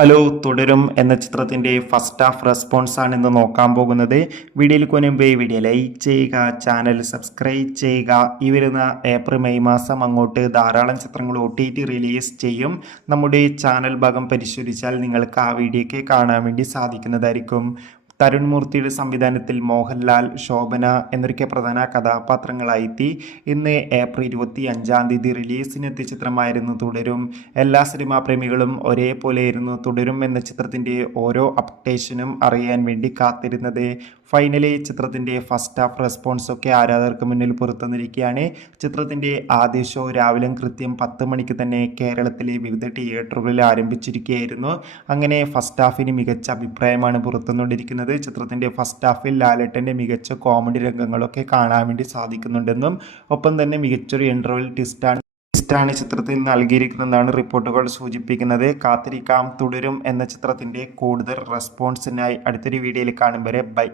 Hello തുടരും എന്ന ചിത്രത്തിൻ്റെ ഫസ്റ്റ് ഹാഫ് റെസ്പോൺസ് ആണ് ഇന്ന് നോക്കാൻ പോകുന്നത്. വീഡിയോയിൽ മുൻപ് വീഡിയോ ലൈക്ക് ചെയ്യുക, ചാനൽ സബ്സ്ക്രൈബ് ചെയ്യുക. ഈ വരുന്ന ഏപ്രിൽ മെയ് മാസം അങ്ങോട്ട് ധാരാളം ചിത്രങ്ങൾ OTT റിലീസ് ചെയ്യും. നമ്മുടെ ചാനൽ ഭാഗം പരിശോധിച്ചാൽ നിങ്ങൾക്ക് ആ വീഡിയോയ്ക്ക് കാണാൻ വേണ്ടി സാധിക്കുന്നതായിരിക്കും. തരുൺ മൂർത്തിയുടെ സംവിധാനത്തിൽ മോഹൻലാൽ, ശോഭന എന്നൊക്കെ പ്രധാന കഥാപാത്രങ്ങളായെത്തി ഇന്ന് ഏപ്രിൽ 25 റിലീസിനെത്തിയ ചിത്രമായിരുന്നു തുടരും. എല്ലാ സിനിമാ പ്രേമികളും ഒരേപോലെയായിരുന്നു തുടരും എന്ന ചിത്രത്തിൻ്റെ ഓരോ അപ്ഡേഷനും അറിയാൻ വേണ്ടി കാത്തിരുന്നത്. ഫൈനലി ചിത്രത്തിൻ്റെ ഫസ്റ്റ് ഹാഫ് റെസ്പോൺസൊക്കെ ആരാധകർക്ക് മുന്നിൽ പുറത്തുവന്നിരിക്കുകയാണ്. ചിത്രത്തിൻ്റെ ആദ്യ ഷോ രാവിലെ കൃത്യം 10 മണിക്ക് തന്നെ കേരളത്തിലെ വിവിധ തിയേറ്ററുകളിൽ ആരംഭിച്ചിരിക്കുകയായിരുന്നു. അങ്ങനെ ഫസ്റ്റ് ഹാഫിന് മികച്ച അഭിപ്രായമാണ് പുറത്തുവന്നുകൊണ്ടിരിക്കുന്നത്. ചിത്രത്തിൻ്റെ ഫസ്റ്റ് ഹാഫിൽ ലാലേട്ടൻ്റെ മികച്ച കോമഡി രംഗങ്ങളൊക്കെ കാണാൻ വേണ്ടി സാധിക്കുന്നുണ്ടെന്നും ഒപ്പം തന്നെ മികച്ചൊരു ഇൻ്റർവെൽ ട്വിസ്റ്റാണ് ചിത്രത്തിൽ നൽകിയിരിക്കുന്നതെന്നാണ് റിപ്പോർട്ടുകൾ സൂചിപ്പിക്കുന്നത്. കാത്തിരിക്കാം തുടരും എന്ന ചിത്രത്തിൻ്റെ കൂടുതൽ റെസ്പോൺസിനായി അടുത്തൊരു വീഡിയോയിൽ കാണും വരെ ബൈ.